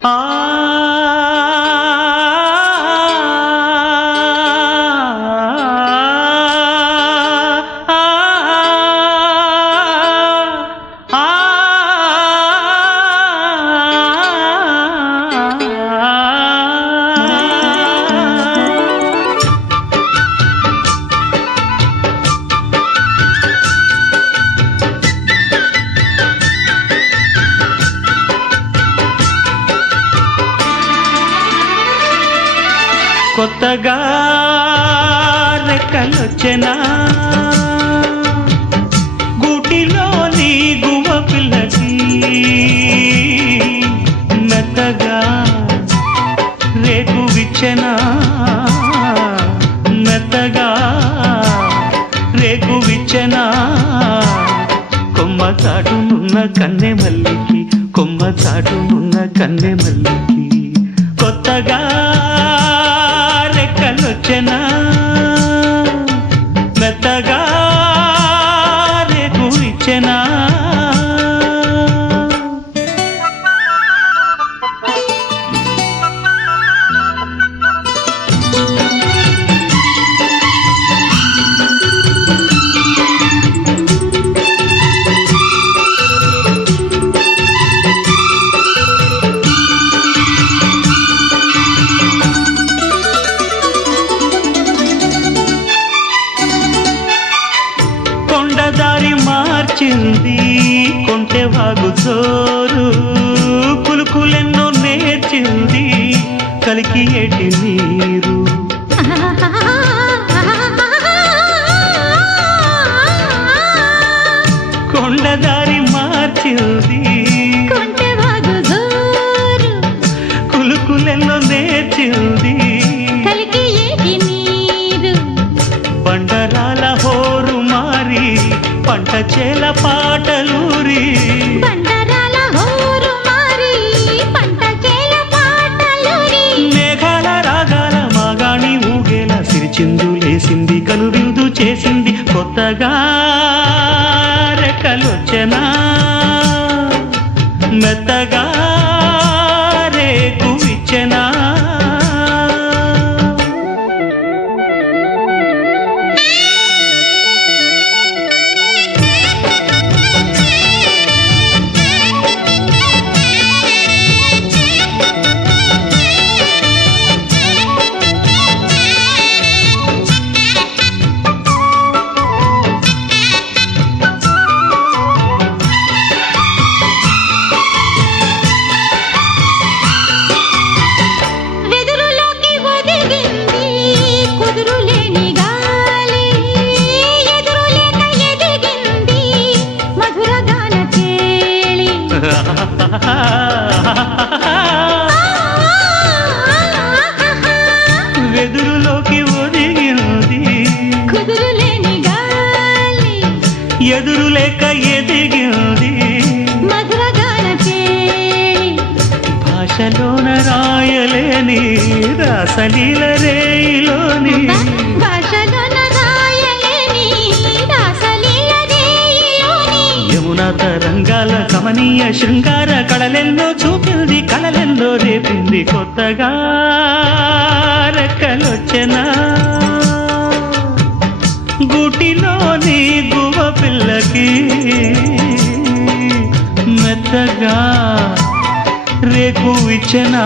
Ah. కొత్తగా రెక్కలొచ్చెనా? గుటిలోని గువ్వ పిల్లకి మెత్తగా రేకు విచ్చెనా? మెత్తగా రేకు విచ్చెనా? కొమ్మ చాటునున్న కన్నె మల్లికి కొమ్మ చాటునున్న కన్నె మల్లికి కొత్తగా రెక్కలొచ్చెనా మెత్తగా రేపు ఇచ్చెనా? మార్చింది కొంటె వాగు చోరు కులుకులెన్నో నేర్చింది కలికి ఏటి నీరు. కొండదారి మార్చింది పంట చేల పాటలూరి. మేఘాల రాగాల మాగాణి ఊగేల సిరిచిందులేసింది కనువిందు చేసింది కొత్తగా రెక్కలొచ్చెనా. మెత్తగా వెదురులోకి ఒదిగింది కుదురులేని గాలి. ఎదురులేక ఎదిగింది భాషలోన రాయలేని రాసలీల రేయిలోని రేయిలోని రంగాల కమనీయ శృంగార కళలెల్లో చూపింది కళలెల్లో రేపింది కొత్తగా. రెక్కలొచ్చెనా? గుటిలోని గువ పిల్లకి మెత్తగా రేకు ఇచ్చెనా?